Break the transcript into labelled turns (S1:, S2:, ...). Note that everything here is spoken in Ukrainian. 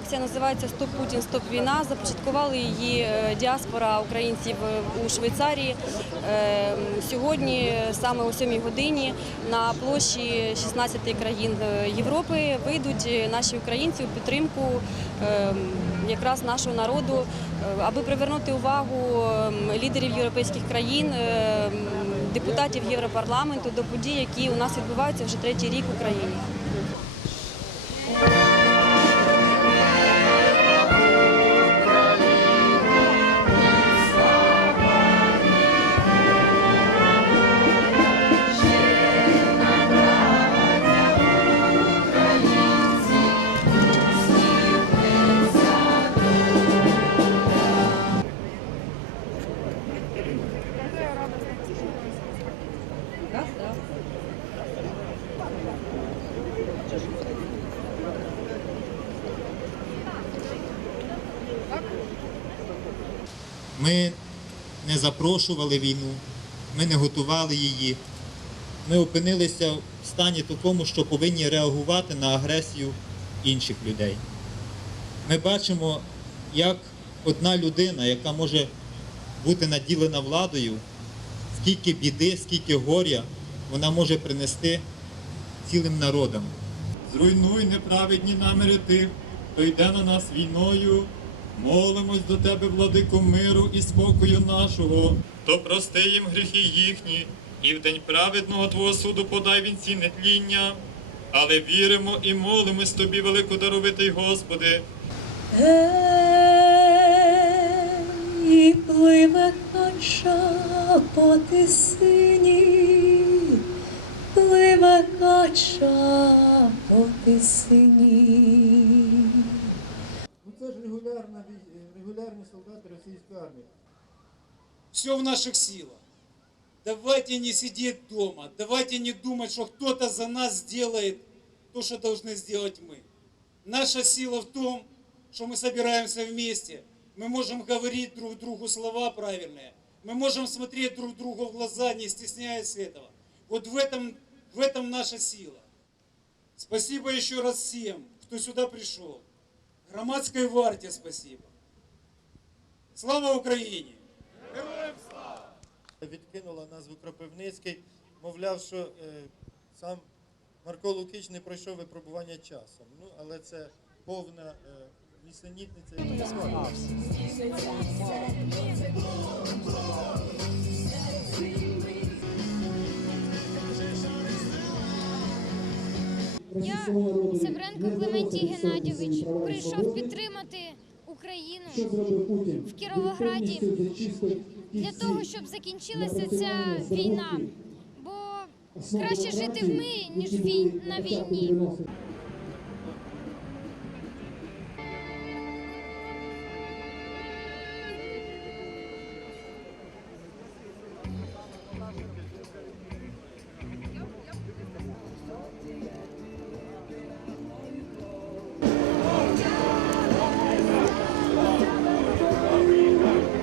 S1: акція називається Стоп Путін, Стоп війна. Започаткували її е, діаспора українців е, у Швейцарії. Е, Сьогодні, саме о 7 годині, на площі 16 країн Європи вийдуть наші українці у підтримку якраз нашого народу, аби привернути увагу е, лідерів європейських країн, депутатів Європарламенту до подій, які у нас відбуваються вже третій рік в Україні.
S2: Ми не запрошували війну, ми не готували її. Ми опинилися в стані такому, що повинні реагувати на агресію інших людей. Ми бачимо, як одна людина, яка може бути наділена владою, скільки біди, скільки горя вона може принести цілим народам. Зруйнуй неправедні наміри тих, хто йде на нас війною. Молимось до тебе, владико миру і спокою нашого, то прости їм гріхи їхні, і в день праведного Твого суду подай вінці нетління. Але віримо і молимось тобі, великодаровитий Господи,
S3: Ей, пливе кача по тисині, пливе кача по тисині.
S4: Ну це ж регулярна, вій- регулярні солдати російської армії.
S5: Все в наших силах. Давайте не сидеть дома. Давайте не думать, что кто-то за нас сделает то, что должны сделать мы. Наша сила в том, что мы собираемся вместе. Мы можем говорить друг другу слова правильные. Мы можем смотреть друг другу в глаза, не стесняясь этого. Вот в этом, в этом наша сила. Спасибо еще раз всем, кто сюда пришел. Громадской варті спасіба. Слава Украине!
S4: Відкинула назву Кропивницький, мовляв, що е, сам Марко Лукич не пройшов випробування часом. Ну, але це повна е, нісенітниця і несварка.
S6: Я Севренко Клементій Геннадійович прийшов підтримати Україну в Кіровограді. для того, щоб закінчилася ця війна. Бо краще жити в мирі, ніж на війні.